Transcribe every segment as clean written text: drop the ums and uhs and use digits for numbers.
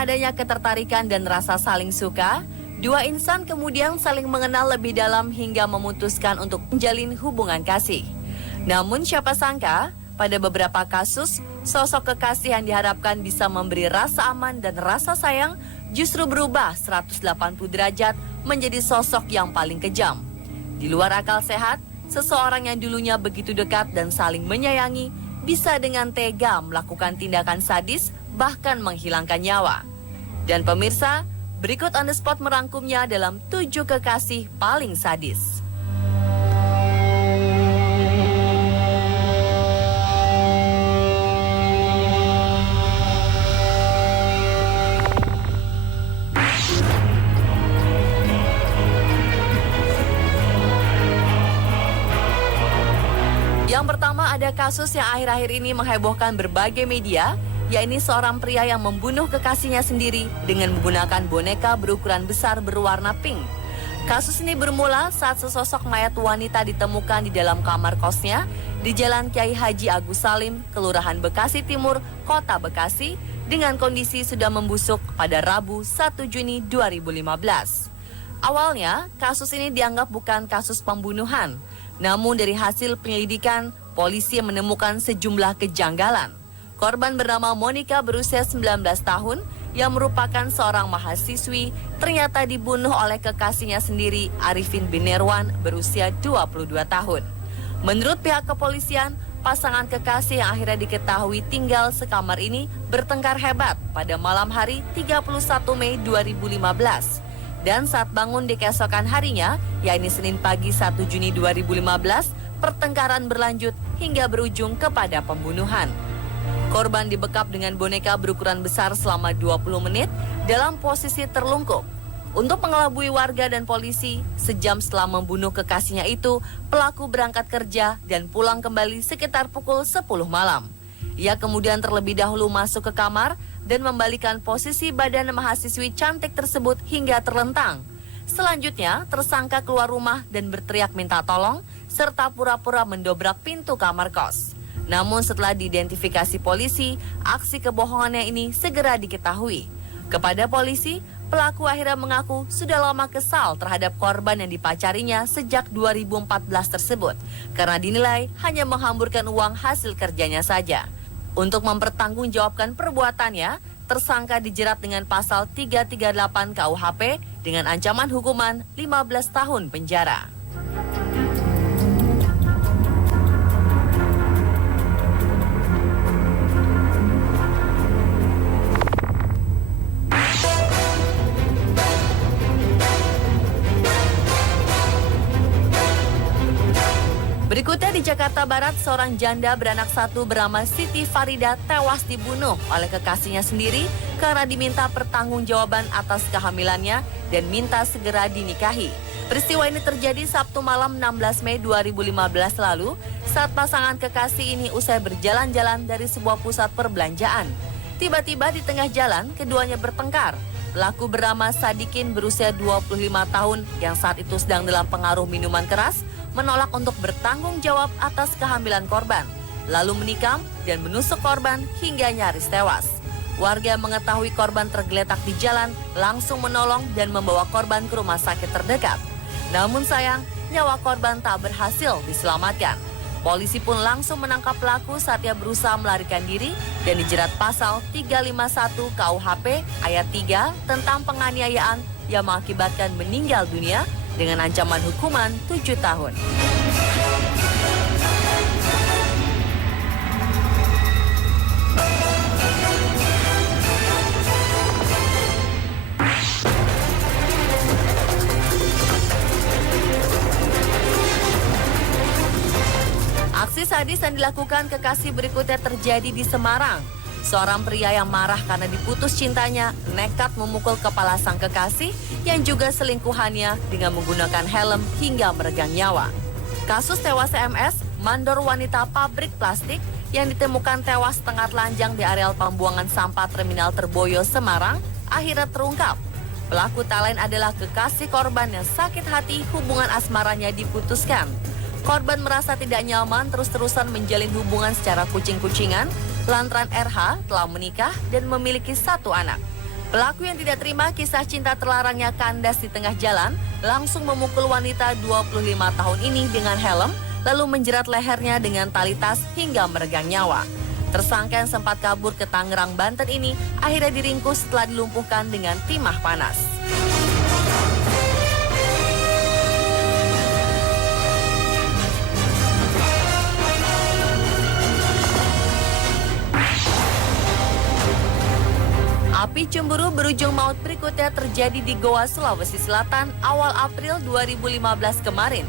Karena adanya ketertarikan dan rasa saling suka, dua insan kemudian saling mengenal lebih dalam hingga memutuskan untuk menjalin hubungan kasih. Namun siapa sangka, pada beberapa kasus, sosok kekasih yang diharapkan bisa memberi rasa aman dan rasa sayang justru berubah 180 derajat menjadi sosok yang paling kejam. Di luar akal sehat, seseorang yang dulunya begitu dekat dan saling menyayangi bisa dengan tega melakukan tindakan sadis bahkan menghilangkan nyawa. Dan pemirsa, berikut On The Spot merangkumnya dalam 7 kekasih paling sadis. Yang pertama ada kasus yang akhir-akhir ini menghebohkan berbagai media, yakni seorang pria yang membunuh kekasihnya sendiri dengan menggunakan boneka berukuran besar berwarna pink. Kasus ini bermula saat sesosok mayat wanita ditemukan di dalam kamar kosnya di Jalan Kiai Haji Agus Salim, Kelurahan Bekasi Timur, Kota Bekasi, dengan kondisi sudah membusuk pada Rabu 1 Juni 2015. Awalnya, kasus ini dianggap bukan kasus pembunuhan. Namun dari hasil penyelidikan, polisi menemukan sejumlah kejanggalan. Korban bernama Monica berusia 19 tahun yang merupakan seorang mahasiswi ternyata dibunuh oleh kekasihnya sendiri Arifin Binerwan berusia 22 tahun. Menurut pihak kepolisian, pasangan kekasih yang akhirnya diketahui tinggal sekamar ini bertengkar hebat pada malam hari 31 Mei 2015. Dan saat bangun di keesokan harinya, yakni Senin pagi 1 Juni 2015, pertengkaran berlanjut hingga berujung kepada pembunuhan. Korban dibekap dengan boneka berukuran besar selama 20 menit dalam posisi terlungkup. Untuk mengelabui warga dan polisi, sejam setelah membunuh kekasihnya itu, pelaku berangkat kerja dan pulang kembali sekitar pukul 10 malam. Ia kemudian terlebih dahulu masuk ke kamar dan membalikan posisi badan mahasiswi cantik tersebut hingga terlentang. Selanjutnya, tersangka keluar rumah dan berteriak minta tolong, serta pura-pura mendobrak pintu kamar kos. Namun setelah diidentifikasi polisi, aksi kebohongannya ini segera diketahui. Kepada polisi, pelaku akhirnya mengaku sudah lama kesal terhadap korban yang dipacarinya sejak 2014 tersebut, karena dinilai hanya menghamburkan uang hasil kerjanya saja. Untuk mempertanggungjawabkan perbuatannya, tersangka dijerat dengan pasal 338 KUHP dengan ancaman hukuman 15 tahun penjara. Berikutnya di Jakarta Barat, seorang janda beranak satu bernama Siti Farida tewas dibunuh oleh kekasihnya sendiri karena diminta pertanggungjawaban atas kehamilannya dan minta segera dinikahi. Peristiwa ini terjadi Sabtu malam 16 Mei 2015 lalu saat pasangan kekasih ini usai berjalan-jalan dari sebuah pusat perbelanjaan. Tiba-tiba di tengah jalan, keduanya bertengkar. Pelaku bernama Sadikin berusia 25 tahun yang saat itu sedang dalam pengaruh minuman keras, menolak untuk bertanggung jawab atas kehamilan korban, lalu menikam dan menusuk korban hingga nyaris tewas. Warga yang mengetahui korban tergeletak di jalan langsung menolong dan membawa korban ke rumah sakit terdekat. Namun sayang, nyawa korban tak berhasil diselamatkan. Polisi pun langsung menangkap pelaku saat ia berusaha melarikan diri dan dijerat pasal 351 KUHP ayat 3 tentang penganiayaan yang mengakibatkan meninggal dunia dengan ancaman hukuman 7 tahun. Aksi sadis yang dilakukan kekasih berikutnya terjadi di Semarang. Seorang pria yang marah karena diputus cintanya nekat memukul kepala sang kekasih yang juga selingkuhannya dengan menggunakan helm hingga meregang nyawa. Kasus tewasnya MS, mandor wanita pabrik plastik yang ditemukan tewas tengah telanjang di areal pembuangan sampah Terminal Terboyo, Semarang, akhirnya terungkap. Pelaku tak lain adalah kekasih korban yang sakit hati hubungan asmaranya diputuskan. Korban merasa tidak nyaman terus-terusan menjalin hubungan secara kucing-kucingan lantaran RH telah menikah dan memiliki 1 anak. Pelaku yang tidak terima kisah cinta terlarangnya kandas di tengah jalan langsung memukul wanita 25 tahun ini dengan helm, lalu menjerat lehernya dengan tali tas hingga meregang nyawa. Tersangka yang sempat kabur ke Tangerang, Banten ini akhirnya diringkus setelah dilumpuhkan dengan timah panas. Api cemburu berujung maut berikutnya terjadi di Goa, Sulawesi Selatan awal April 2015 kemarin.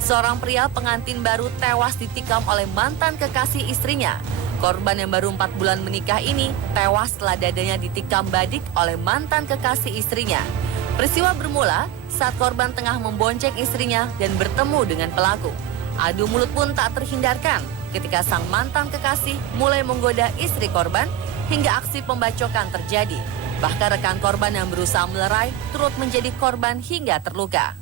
Seorang pria pengantin baru tewas ditikam oleh mantan kekasih istrinya. Korban yang baru 4 bulan menikah ini tewas setelah dadanya ditikam badik oleh mantan kekasih istrinya. Peristiwa bermula saat korban tengah membonceng istrinya dan bertemu dengan pelaku. Adu mulut pun tak terhindarkan ketika sang mantan kekasih mulai menggoda istri korban hingga aksi pembacokan terjadi. Bahkan rekan korban yang berusaha melerai turut menjadi korban hingga terluka.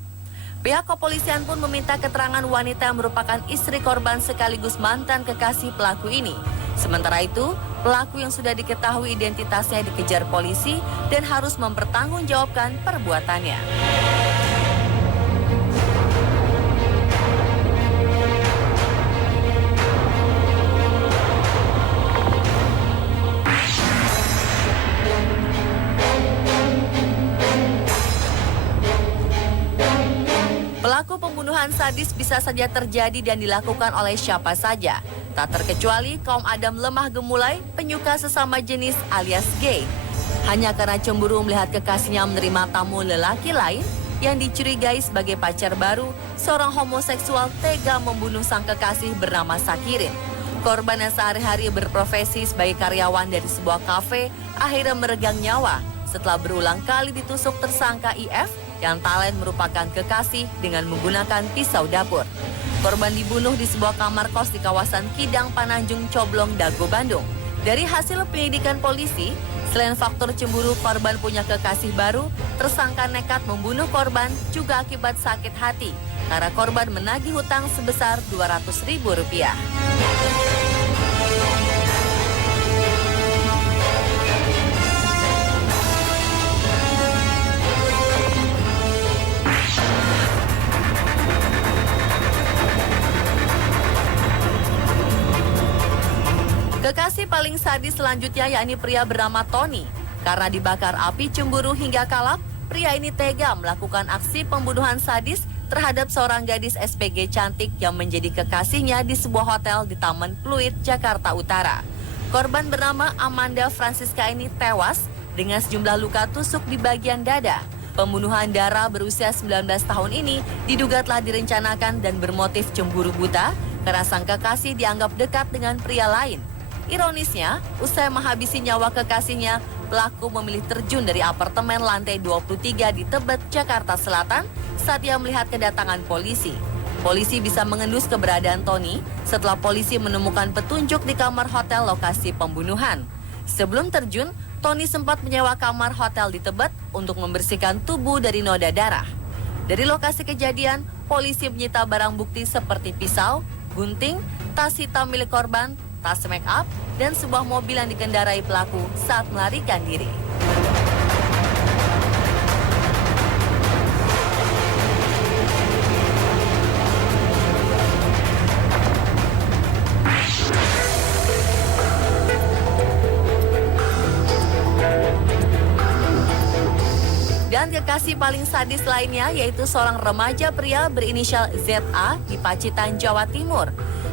Pihak kepolisian pun meminta keterangan wanita yang merupakan istri korban sekaligus mantan kekasih pelaku ini. Sementara itu, pelaku yang sudah diketahui identitasnya dikejar polisi dan harus mempertanggungjawabkan perbuatannya. Pelaku pembunuhan sadis bisa saja terjadi dan dilakukan oleh siapa saja. Tak terkecuali kaum Adam lemah gemulai, penyuka sesama jenis alias gay. Hanya karena cemburu melihat kekasihnya menerima tamu lelaki lain yang dicurigai sebagai pacar baru, seorang homoseksual tega membunuh sang kekasih bernama Sakirin. Korban yang sehari-hari berprofesi sebagai karyawan dari sebuah kafe akhirnya meregang nyawa setelah berulang kali ditusuk tersangka IF yang talent merupakan kekasih dengan menggunakan pisau dapur. Korban dibunuh di sebuah kamar kos di kawasan Kidang Pananjung, Coblong, Dago, Bandung. Dari hasil penyelidikan polisi, selain faktor cemburu korban punya kekasih baru, tersangka nekat membunuh korban juga akibat sakit hati karena korban menagih hutang sebesar Rp200.000. Kekasih paling sadis selanjutnya yakni pria bernama Tony. Karena dibakar api cemburu hingga kalap, pria ini tega melakukan aksi pembunuhan sadis terhadap seorang gadis SPG cantik yang menjadi kekasihnya di sebuah hotel di Taman Pluit, Jakarta Utara. Korban bernama Amanda Francisca ini tewas dengan sejumlah luka tusuk di bagian dada. Pembunuhan Dara berusia 19 tahun ini diduga telah direncanakan dan bermotif cemburu buta karena sang kekasih dianggap dekat dengan pria lain. Ironisnya, usai menghabisi nyawa kekasihnya, pelaku memilih terjun dari apartemen lantai 23 di Tebet, Jakarta Selatan saat ia melihat kedatangan polisi. Polisi bisa mengendus keberadaan Tony setelah polisi menemukan petunjuk di kamar hotel lokasi pembunuhan. Sebelum terjun, Tony sempat menyewa kamar hotel di Tebet untuk membersihkan tubuh dari noda darah. Dari lokasi kejadian, polisi menyita barang bukti seperti pisau, gunting, tas hitam milik korban, tas make up, dan sebuah mobil yang dikendarai pelaku saat melarikan diri. Dan kekasih paling sadis lainnya yaitu seorang remaja pria berinisial ZA di Pacitan, Jawa Timur.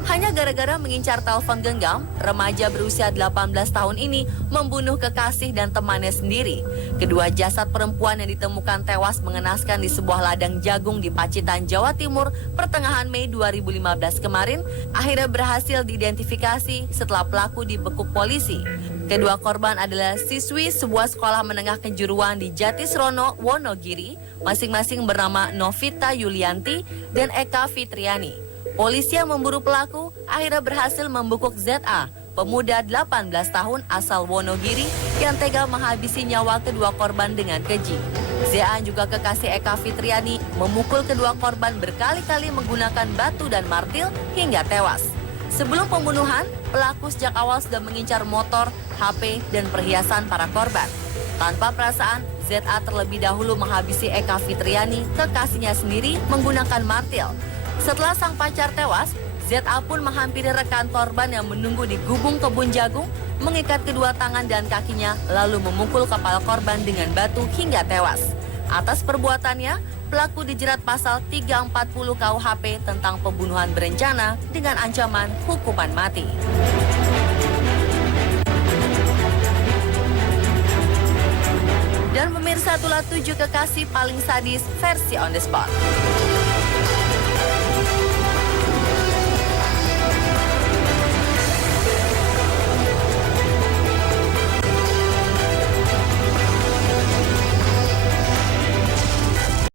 Hanya gara-gara mengincar telepon genggam, remaja berusia 18 tahun ini membunuh kekasih dan temannya sendiri. Kedua jasad perempuan yang ditemukan tewas mengenaskan di sebuah ladang jagung di Pacitan, Jawa Timur pertengahan Mei 2015 kemarin akhirnya berhasil diidentifikasi setelah pelaku dibekuk polisi. Kedua korban adalah siswi sebuah sekolah menengah kejuruan di Jatisrono, Wonogiri, masing-masing bernama Novita Yulianti dan Eka Fitriani. Polisi yang memburu pelaku akhirnya berhasil membekuk ZA, pemuda 18 tahun asal Wonogiri yang tega menghabisi nyawa kedua korban dengan keji. ZA juga kekasih Eka Fitriani memukul kedua korban berkali-kali menggunakan batu dan martil hingga tewas. Sebelum pembunuhan, pelaku sejak awal sudah mengincar motor, HP, dan perhiasan para korban. Tanpa perasaan, ZA terlebih dahulu menghabisi Eka Fitriani, kekasihnya sendiri, menggunakan martil. Setelah sang pacar tewas, ZA pun menghampiri rekan korban yang menunggu di gubung kebun jagung, mengikat kedua tangan dan kakinya, lalu memukul kepala korban dengan batu hingga tewas. Atas perbuatannya, pelaku dijerat pasal 340 KUHP tentang pembunuhan berencana dengan ancaman hukuman mati. Dan pemirsa, itulah 7 kekasih paling sadis versi On The Spot.